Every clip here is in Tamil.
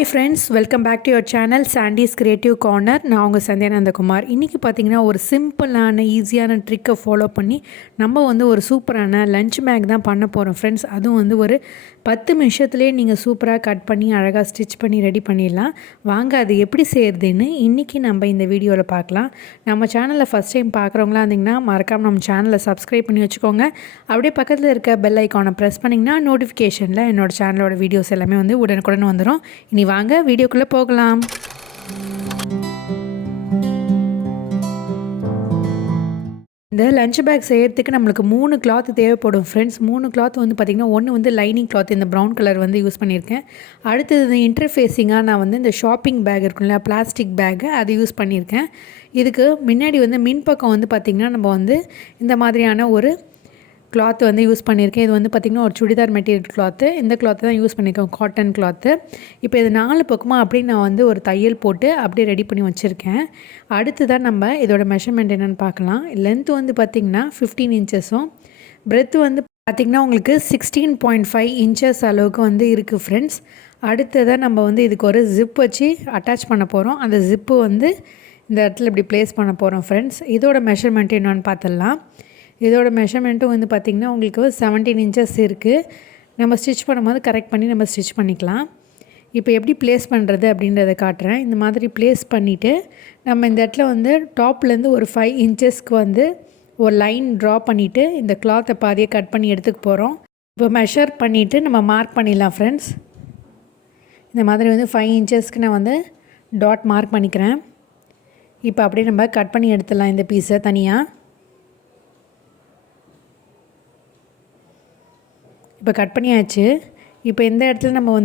Hi friends, welcome back to your channel Sandy's creative corner. நான் உங்கள் சந்தியானந்தகுமார். இன்றைக்கி பார்த்திங்கன்னா ஒரு சிம்பிளான ஈஸியான ட்ரிக்கை ஃபாலோ பண்ணி நம்ம ஒரு சூப்பரான லஞ்ச் பேக் தான் பண்ண போகிறோம் ஃப்ரெண்ட்ஸ். அதுவும் ஒரு 10 நிமிஷத்துலேயே நீங்கள் சூப்பராக கட் பண்ணி அழகாக ஸ்டிச் பண்ணி ரெடி பண்ணிடலாம். வாங்க அது எப்படி செய்கிறதுன்னு இன்றைக்கி நம்ம இந்த வீடியோவில் பார்க்கலாம். நம்ம சேனலில் ஃபஸ்ட் டைம் பார்க்குறவங்களா இருந்திங்கன்னா மறக்காமல் நம்ம சேனலை சப்ஸ்கிரைப் பண்ணி வச்சுக்கோங்க. அப்படியே பக்கத்தில் இருக்க பெல் ஐக்கானை ப்ரெஸ் பண்ணிங்கன்னா நோட்டிஃபிகேஷனில் என்னோடய சேனலோட வீடியோஸ் எல்லாமே உடனுக்குடன் வந்துடும். இனி வாங்க வீடியோக்குள்ளே போகலாம். இந்த லஞ்ச் பேக் செய்கிறதுக்கு நம்மளுக்கு 3 கிளாத் தேவைப்படும் ஃப்ரெண்ட்ஸ். 3 கிளாத் பார்த்திங்கன்னா ஒன்று லைனிங் கிளாத் இந்த ப்ரௌன் கலர் யூஸ் பண்ணியிருக்கேன். அடுத்தது இன்டர்ஃபேஸிங்காக நான் இந்த ஷாப்பிங் பேக் இருக்குல்ல, பிளாஸ்டிக் பேக்கு அது யூஸ் பண்ணியிருக்கேன். இதுக்கு முன்னாடி மின்பக்கம் பார்த்திங்கன்னா நம்ம இந்த மாதிரியான ஒரு கிளாத் யூஸ் பண்ணியிருக்கேன். இது பார்த்திங்கன்னா ஒரு சுடிதார் மெட்டீரியல் கிளாத்து. இந்த கிளாத்து தான் யூஸ் பண்ணியிருக்கேன், காட்டன் கிளாத்து. இப்போ இது 4 பக்கமாக அப்படியே நான் ஒரு தையல் போட்டு அப்படியே ரெடி பண்ணி வச்சுருக்கேன். அடுத்து தான் நம்ம இதோட மெஷர்மெண்ட் என்னென்னு பார்க்கலாம். லென்த் பார்த்திங்கன்னா 15 இன்ச்சஸும், பிரெத் பார்த்திங்கன்னா உங்களுக்கு 16.5 இன்ச்சஸ் அளவுக்கு இருக்குது ஃப்ரெண்ட்ஸ். அடுத்ததான் நம்ம இதுக்கு ஒரு ஜிப் வச்சு அட்டாச் பண்ண போகிறோம். அந்த ஜிப்பு இந்த இடத்துல இப்படி ப்ளேஸ் பண்ண போகிறோம் ஃப்ரெண்ட்ஸ். இதோட மெஷர்மெண்ட் என்னென்னு பார்த்துடலாம். இதோட மெஷர்மெண்ட்டும் பார்த்திங்கன்னா உங்களுக்கு 17 இன்ச்சஸ் இருக்குது. நம்ம ஸ்டிச் பண்ணும்போது கரெக்ட் பண்ணி நம்ம ஸ்டிச் பண்ணிக்கலாம். இப்போ எப்படி ப்ளேஸ் பண்ணுறது அப்படின்றத காட்டுறேன். இந்த மாதிரி ப்ளேஸ் பண்ணிவிட்டு நம்ம இந்த இடத்துல டாப்லேருந்து ஒரு 5 இன்ச்சஸ்க்கு ஒரு லைன் ட்ரா பண்ணிவிட்டு இந்த கிளாத்தை பாதியை கட் பண்ணி எடுத்துக்க போகிறோம். இப்போ மெஷர் பண்ணிவிட்டு நம்ம மார்க் பண்ணிடலாம் ஃப்ரெண்ட்ஸ். இந்த மாதிரி 5 இன்ச்சஸ்க்கு நான் டாட் மார்க் பண்ணிக்கிறேன். இப்போ அப்படியே நம்ம கட் பண்ணி எடுத்துடலாம் இந்த பீஸை தனியாக. இப்போ கட் பண்ணியாச்சு. இப்போ இந்த இடத்துல நம்ம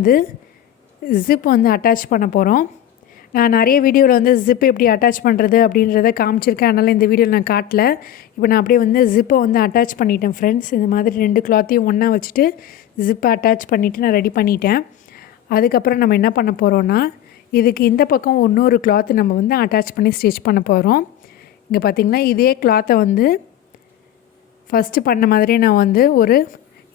ஜிப் அட்டாச் பண்ண போகிறோம். நான் நிறைய வீடியோவில் ஜிப் எப்படி அட்டாச் பண்ணுறது அப்படின்றத காமிச்சிருக்கேன். அதனால் இந்த வீடியோவில் நான் காட்டல. இப்போ நான் அப்படியே ஜிப்பை அட்டாச் பண்ணிட்டேன் ஃப்ரெண்ட்ஸ். இந்த மாதிரி 2 கிளாத்தையும் ஒன்றா வச்சுட்டு ஜிப்பை அட்டாச் பண்ணிவிட்டு நான் ரெடி பண்ணிட்டேன். அதுக்கப்புறம் நம்ம என்ன பண்ண போகிறோன்னா, இதுக்கு இந்த பக்கம் இன்னொரு கிளாத்து நம்ம அட்டாச் பண்ணி ஸ்டிச் பண்ண போகிறோம். இங்கே பார்த்திங்கன்னா இதே கிளாத்தை ஃபஸ்ட்டு பண்ண மாதிரியே நான் ஒரு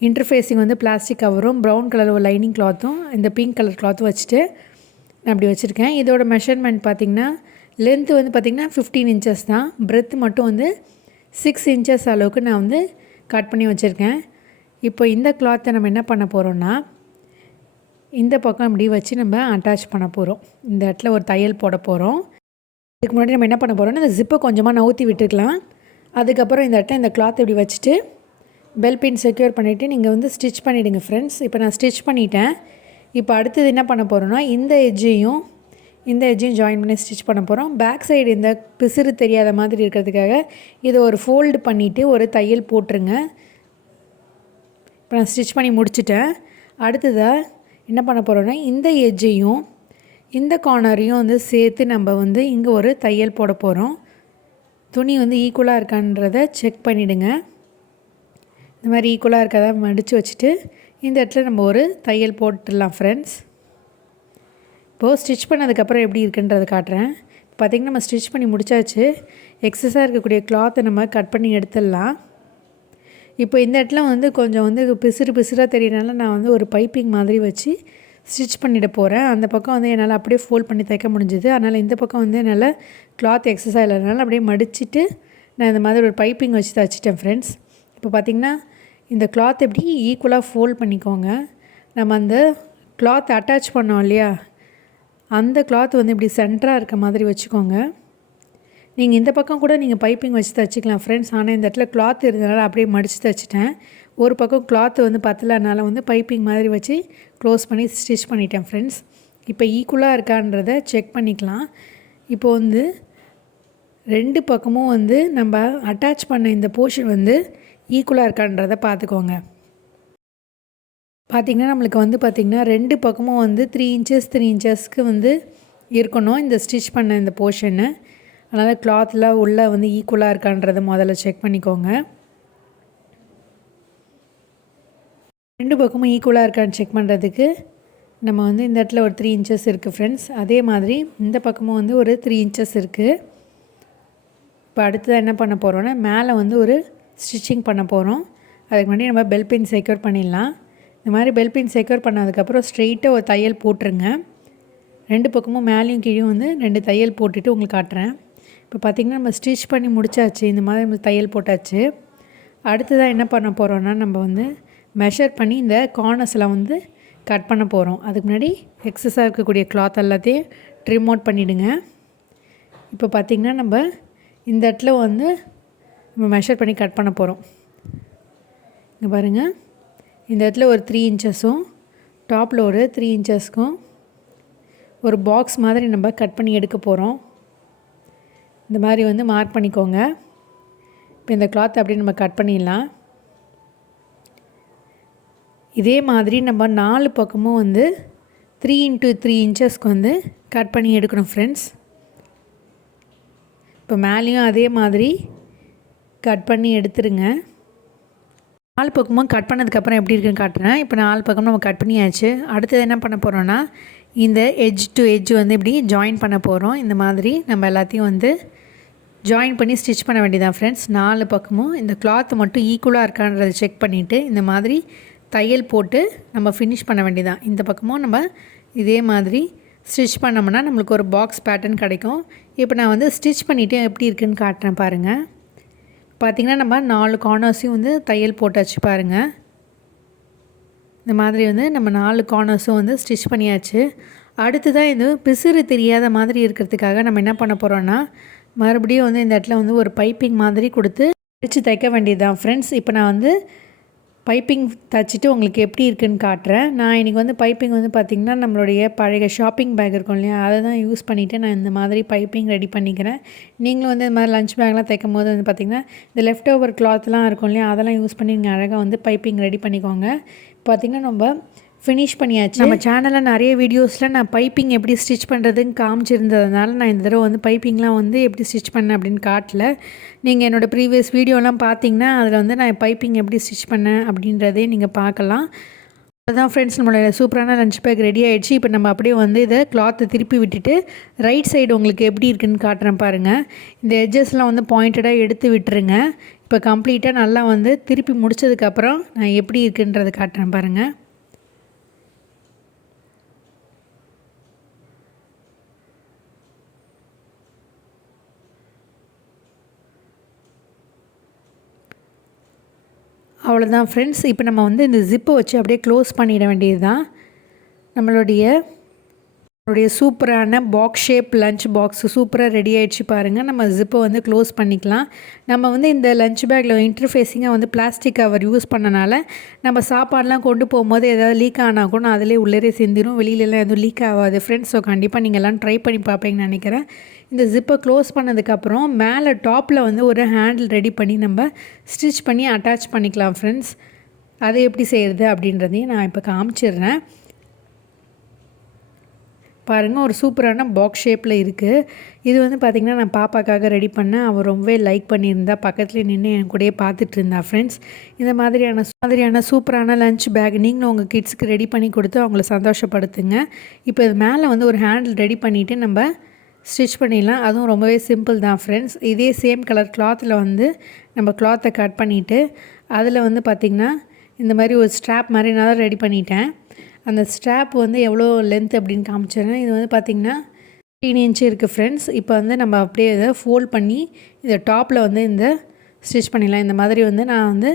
இன்டர்ஃபேஸிங் பிளாஸ்டிக் கவரும் ப்ரௌன் கலர் ஒரு லைனிங் கிளாத்தும் இந்த பிங்க் கலர் கிளாத்தும் வச்சுட்டு நான் அப்படி வச்சுருக்கேன். இதோட மெஷர்மெண்ட் பார்த்திங்கன்னா லென்த்து பார்த்திங்கன்னா 15 இன்ச்சஸ் தான். பிரெத் மட்டும் 6 இன்ச்சஸ் அளவுக்கு நான் கட் பண்ணி வச்சுருக்கேன். இப்போ இந்த கிளாத்தை நம்ம என்ன பண்ண போகிறோன்னா, இந்த பக்கம் இப்படி வச்சு நம்ம அட்டாச் பண்ண போகிறோம். இந்த இடத்துல ஒரு தையல் போட போகிறோம். இதுக்கு முன்னாடி நம்ம என்ன பண்ண போகிறோம்னா, இந்த ஜிப்பை கொஞ்சமாக நவுத்தி விட்டுக்கலாம். அதுக்கப்புறம் இந்த இடத்துல இந்த கிளாத் இப்படி வச்சுட்டு பெல் பின் செக்யூர் பண்ணிவிட்டு நீங்கள் ஸ்டிச் பண்ணிவிடுங்க ஃப்ரெண்ட்ஸ். இப்போ நான் ஸ்டிச் பண்ணிட்டேன். இப்போ அடுத்தது என்ன பண்ண போகிறோன்னா, இந்த எட்ஜையும் ஜாயின் பண்ணி ஸ்டிச் பண்ண போகிறோம். பேக் சைடு இந்த பிசிறு தெரியாத மாதிரி இருக்கிறதுக்காக இதை ஒரு ஃபோல்டு பண்ணிவிட்டு ஒரு தையல் போட்டுருங்க. இப்போ நான் ஸ்டிச் பண்ணி முடிச்சிட்டேன். அடுத்ததாக என்ன பண்ண போகிறோன்னா, இந்த எட்ஜையும் இந்த கார்னரையும் சேர்த்து நம்ம இங்கே ஒரு தையல் போட போகிறோம். துணி ஈக்குவலாக இருக்கான்றதை செக் பண்ணிவிடுங்க. இந்த மாதிரி ஈக்குவலாக இருக்கதை மடித்து வச்சுட்டு இந்த இடத்துல நம்ம ஒரு தையல் போட்டுடலாம் ஃப்ரெண்ட்ஸ். இப்போது ஸ்டிச் பண்ணதுக்கப்புறம் எப்படி இருக்குன்றதை காட்டுறேன். பார்த்திங்கன்னா நம்ம ஸ்டிச் பண்ணி முடித்தாச்சு. எக்ஸஸாக இருக்கக்கூடிய கிளாத்தை நம்ம கட் பண்ணி எடுத்துடலாம். இப்போ இந்த இடத்துல கொஞ்சம் பிசுறாக தெரியறனால நான் ஒரு பைப்பிங் மாதிரி வச்சு ஸ்டிச் பண்ணிட போகிறேன். அந்த பக்கம் என்னால் அப்படியே ஃபோல்ட் பண்ணி தைக்க முடிஞ்சுது. அதனால் இந்த பக்கம் என்னால் கிளாத் எக்ஸஸாக இல்லைனால அப்படியே மடிச்சுட்டு நான் இந்த மாதிரி ஒரு பைப்பிங் வச்சு தைச்சிட்டேன் ஃப்ரெண்ட்ஸ். இப்போ பார்த்திங்கன்னா இந்த கிளாத் எப்படி ஈக்குவலாக ஃபோல்ட் பண்ணிக்கோங்க. நம்ம அந்த கிளாத் அட்டாச் பண்ணோம் இல்லையா, அந்த கிளாத் இப்படி சென்டராக இருக்க மாதிரி வச்சுக்கோங்க. நீங்கள் இந்த பக்கம் கூட நீங்கள் பைப்பிங் வச்சு தைச்சிக்கலாம் ஃப்ரெண்ட்ஸ். ஆனால் இந்த இடத்துல கிளாத் இருந்தனால அப்படியே மடித்து தைச்சிட்டேன். ஒரு பக்கம் கிளாத் பத்தலைனால பைப்பிங் மாதிரி வச்சு க்ளோஸ் பண்ணி ஸ்டிச் பண்ணிட்டேன் ஃப்ரெண்ட்ஸ். இப்போ ஈக்குவலாக இருக்கான்றதை செக் பண்ணிக்கலாம். இப்போது 2 பக்கமும் நம்ம அட்டாச் பண்ண இந்த போர்ஷன் ஈக்குவலாக இருக்கான்றதை பார்த்துக்கோங்க. பார்த்திங்கன்னா நம்மளுக்கு பார்த்திங்கன்னா 2 பக்கமும் 3 இன்ச்சஸ்க்கு இருக்கணும் இந்த ஸ்டிச் பண்ண இந்த போர்ஷனு. அதனால் கிளாத்தில் உள்ளே ஈக்குவலாக இருக்கான்றதை முதல்ல செக் பண்ணிக்கோங்க. 2 பக்கமும் ஈக்குவலாக இருக்கான்னு செக் பண்ணுறதுக்கு நம்ம இந்த இடத்துல ஒரு 3 இன்ச்சஸ் இருக்குது ஃப்ரெண்ட்ஸ். அதே மாதிரி இந்த பக்கமும் ஒரு 3 இன்ச்சஸ் இருக்குது. இப்போ அடுத்ததாக என்ன பண்ண போகிறோன்னா, மேலே ஒரு ஸ்டிச்சிங் பண்ண போகிறோம். அதுக்கு முன்னாடி நம்ம பெல் பின் செக்யூர் பண்ணிடலாம். இந்த மாதிரி பெல் பின் செக்யூர் பண்ணதுக்கப்புறம் ஸ்ட்ரெயிட்டாக ஒரு தையல் போட்டுருங்க. 2 பக்கமும் மேலேயும் கீழேயும் வந்து 2 தையல் போட்டுட்டு உங்களுக்கு காட்டுறேன். இப்போ பார்த்திங்கன்னா நம்ம ஸ்டிச் பண்ணி முடிச்சாச்சு. இந்த மாதிரி நம்ம தையல் போட்டாச்சு. அடுத்ததாக என்ன பண்ண போகிறோன்னா நம்ம வந்து மெஷர் பண்ணி இந்த கார்னர்ஸ்லாம் வந்து கட் பண்ண போகிறோம். அதுக்கு முன்னாடி எக்ஸஸாக இருக்கக்கூடிய கிளாத் எல்லாத்தையும் ட்ரிம் அவுட் பண்ணிவிடுங்க. இப்போ பார்த்திங்கன்னா நம்ம இந்த இடத்துல வந்து நம்ம மெஷர் பண்ணி கட் பண்ண போகிறோம். இங்கே பாருங்கள், இந்த இடத்துல ஒரு 3 இன்ச்சஸும் டாப்பில் ஒரு 3 இன்ச்சஸ்க்கும் ஒரு பாக்ஸ் மாதிரி நம்ம கட் பண்ணி எடுக்க போகிறோம். இந்த மாதிரி வந்து மார்க் பண்ணிக்கோங்க. இப்போ இந்த கிளாத் அப்படியே நம்ம கட் பண்ணிடலாம். இதே மாதிரி நம்ம 4 பக்கமும் வந்து 3 into 3 இன்ச்சஸ்க்கு வந்து கட் பண்ணி எடுக்கணும் ஃப்ரெண்ட்ஸ். இப்போ மேலேயும் அதே மாதிரி கட் பண்ணி எடுத்துருங்க. 4 பக்கமும் கட் பண்ணதுக்கப்புறம் எப்படி இருக்குன்னு காட்டுறேன். இப்போ 4 பக்கம் நம்ம கட் பண்ணியாச்சு. அடுத்தது என்ன பண்ண போகிறோன்னா இந்த எட்ஜ் டு எட்ஜ் வந்து இப்படி ஜாயின் பண்ண போகிறோம். இந்த மாதிரி நம்ம எல்லாத்தையும் வந்து ஜாயின் பண்ணி ஸ்டிச் பண்ண வேண்டியதான் ஃப்ரெண்ட்ஸ். 4 பக்கமும் இந்த கிளாத் மட்டும் ஈக்குவலாக இருக்கான்றதை செக் பண்ணிவிட்டு இந்த மாதிரி தையல் போட்டு நம்ம ஃபினிஷ் பண்ண வேண்டியதான். இந்த பக்கமும் நம்ம இதே மாதிரி ஸ்டிச் பண்ணோம்னா நம்மளுக்கு ஒரு பாக்ஸ் பேட்டர்ன் கிடைக்கும். இப்போ நான் வந்து ஸ்டிச் பண்ணிவிட்டு எப்படி இருக்குதுன்னு காட்டுறேன் பாருங்கள். பார்த்திங்கன்னா நம்ம 4 கார்னர்ஸையும் வந்து தையல் போட்டாச்சு பாருங்கள். இந்த மாதிரி வந்து நம்ம 4 கார்னர்ஸும் வந்து ஸ்டிச் பண்ணியாச்சு. அடுத்ததாக இது பிசுறு தெரியாத மாதிரி இருக்கிறதுக்காக நம்ம என்ன பண்ண போகிறோன்னா மறுபடியும் வந்து இந்த இடத்துல வந்து ஒரு பைப்பிங் மாதிரி கொடுத்து வச்சு தைக்க வேண்டியதுதான் ஃப்ரெண்ட்ஸ். இப்போ நான் வந்து பைப்பிங் தைச்சிட்டு உங்களுக்கு எப்படி இருக்குதுன்னு காட்டுறேன். நான் இன்றைக்கி வந்து பைப்பிங் வந்து பார்த்திங்கன்னா நம்மளுடைய பழைய ஷாப்பிங் பேக் இருக்கும் இல்லையா, அதை தான் யூஸ் பண்ணிவிட்டு நான் இந்த மாதிரி பைப்பிங் ரெடி பண்ணிக்கிறேன். நீங்களும் வந்து இந்த மாதிரி லஞ்ச் பேக்லாம் தைக்கும் போது வந்து பார்த்திங்கன்னா இந்த லெஃப்ட் ஓவர் கிளாத்லாம் இருக்கும் இல்லையா, அதெல்லாம் யூஸ் பண்ணி நீங்கள் அழகாக வந்து பைப்பிங் ரெடி பண்ணிக்கோங்க. பார்த்திங்கன்னா நம்ம ஃபினிஷ் பண்ணியாச்சு. நம்ம சேனலில் நிறைய வீடியோஸில் நான் பைப்பிங் எப்படி ஸ்டிச் பண்ணுறதுன்னு காமிச்சிருந்ததுனால நான் இந்த தடவை வந்து பைப்பிங்லாம் வந்து எப்படி ஸ்டிச் பண்ணேன் அப்படின்னு காட்டல. நீங்கள் என்னோடய ப்ரீவியஸ் வீடியோலாம் பார்த்தீங்கன்னா அதில் வந்து நான் பைப்பிங் எப்படி ஸ்டிச் பண்ணேன் அப்படின்றதே நீங்கள் பார்க்கலாம். அதுதான் ஃப்ரெண்ட்ஸ், நம்மளோட சூப்பரான லஞ்ச் பேக் ரெடி ஆகிடுச்சு. இப்போ நம்ம அப்படியே வந்து இதை கிளாத்தை திருப்பி விட்டுட்டு ரைட் சைடு உங்களுக்கு எப்படி இருக்குதுன்னு காட்டுறேன் பாருங்கள். இந்த எட்ஜஸ்லாம் வந்து பாயிண்டடாக எடுத்து விட்டுருங்க. இப்போ கம்ப்ளீட்டாக நல்லா வந்து திருப்பி முடித்ததுக்கப்புறம் நான் எப்படி இருக்குன்றதை காட்டுறேன் பாருங்கள். அவ்வளோதான் ஃப்ரெண்ட்ஸ். இப்போ நம்ம வந்து இந்த ஜிப்பை வச்சு அப்படியே க்ளோஸ் பண்ணிட வேண்டியது தான். நம்மளுடைய சூப்பரான பாக்ஸ் ஷேப் லஞ்ச் பாக்ஸ் சூப்பராக ரெடி ஆகிடுச்சு பாருங்கள். நம்ம ஜிப்பை வந்து க்ளோஸ் பண்ணிக்கலாம். நம்ம வந்து இந்த லஞ்ச் பேக்கில் இன்டர்ஃபேஸிங்காக வந்து பிளாஸ்டிக் கவர் யூஸ் பண்ணனால நம்ம சாப்பாடெலாம் கொண்டு போகும்போது ஏதாவது லீக் ஆனால் கூட அதிலே உள்ளே சிந்திரும், வெளியிலலாம் எதுவும் லீக் ஆகாது ஃப்ரெண்ட்ஸ். ஸோ கண்டிப்பாக நீங்கள் எல்லாம் ட்ரை பண்ணி பார்ப்பீங்கன்னு நினைக்கிறேன். இந்த ஜிப்பை க்ளோஸ் பண்ணதுக்கப்புறம் மேலே டாப்பில் வந்து ஒரு ஹேண்டில் ரெடி பண்ணி நம்ம ஸ்டிச் பண்ணி அட்டாச் பண்ணிக்கலாம் ஃப்ரெண்ட்ஸ். அதை எப்படி செய்கிறது அப்படின்றதையும் நான் இப்போ காமிச்சிடுறேன் பாருங்கள். ஒரு சூப்பரான பாக்ஸ் ஷேப்பில் இருக்குது. இது வந்து பார்த்திங்கன்னா நான் பாப்பாக்காக ரெடி பண்ணேன். அவள் ரொம்பவே லைக் பண்ணியிருந்தா, பக்கத்துலேயே நின்று என் கூடயே பார்த்துட்டு இருந்தா ஃப்ரெண்ட்ஸ். இந்த மாதிரியான சூப்பரான லஞ்ச் பேக் நீங்களும் உங்கள் கிட்ஸுக்கு ரெடி பண்ணி கொடுத்து அவங்கள சந்தோஷப்படுத்துங்க. இப்போ இது மேலே வந்து ஒரு ஹேண்டில் ரெடி பண்ணிவிட்டு நம்ம ஸ்டிச் பண்ணிடலாம். அதுவும் ரொம்பவே சிம்பிள் தான் ஃப்ரெண்ட்ஸ். இதே சேம் கலர் கிளாத்தில் வந்து நம்ம கிளாத்தை கட் பண்ணிவிட்டு அதில் வந்து பார்த்திங்கன்னா இந்த மாதிரி ஒரு ஸ்ட்ராப் மாதிரி நான் ரெடி பண்ணிட்டேன். அந்த ஸ்ட்ராப் வந்து எவ்வளோ லென்த் அப்படின்னு காமிச்சிடுறேன். இது வந்து பார்த்திங்கன்னா 15 இன்ச்சு இருக்குது ஃப்ரெண்ட்ஸ். இப்போ வந்து நம்ம அப்படியே இதை ஃபோல்ட் பண்ணி இதை டாப்பில் வந்து இந்த ஸ்டிச் பண்ணிடலாம். இந்த மாதிரி வந்து நான் வந்து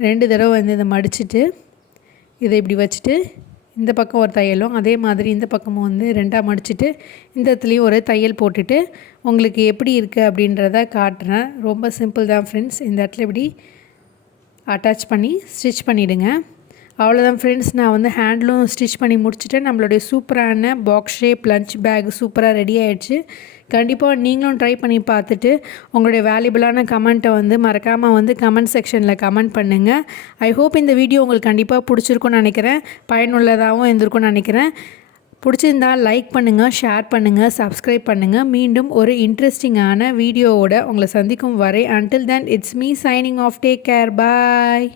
2 தடவை வந்து இதை மடிச்சுட்டு இதை இப்படி வச்சுட்டு இந்த பக்கம் ஒரு தையலும் அதே மாதிரி இந்த பக்கமும் வந்து 2ஆக மடிச்சுட்டு இந்த இடத்துலையும் ஒரு தையல் போட்டுட்டு உங்களுக்கு எப்படி இருக்குது அப்படின்றத காட்டுறேன். ரொம்ப சிம்பிள் தான் ஃப்ரெண்ட்ஸ். இந்த இடத்துல இப்படி அட்டாச் பண்ணி ஸ்டிச் பண்ணிவிடுங்க. அவ்வளோதான் ஃப்ரெண்ட்ஸ். நான் வந்து ஹேண்டிலும் ஸ்டிச் பண்ணி முடிச்சுட்டு நம்மளுடைய சூப்பரான பாக்ஸ் ஷேப் லஞ்ச் பேக் சூப்பராக ரெடி ஆகிடுச்சு. கண்டிப்பாக நீங்களும் ட்ரை பண்ணி பார்த்துட்டு உங்களுடைய வேல்யூபிளான கமெண்ட்டை வந்து மறக்காமல் வந்து கமெண்ட் செக்ஷனில் கமெண்ட் பண்ணுங்கள். ஐ ஹோப் இந்த வீடியோ உங்களுக்கு கண்டிப்பாக பிடிச்சிருக்குன்னு நினைக்கிறேன், பயனுள்ளதாகவும் இருந்திருக்கும்னு நினைக்கிறேன். பிடிச்சிருந்தால் லைக் பண்ணுங்கள், ஷேர் பண்ணுங்கள், சப்ஸ்கிரைப் பண்ணுங்கள். மீண்டும் ஒரு இன்ட்ரெஸ்டிங்கான வீடியோவோட உங்களை சந்திக்கும் வரை until then it's me signing off. Take care. Bye.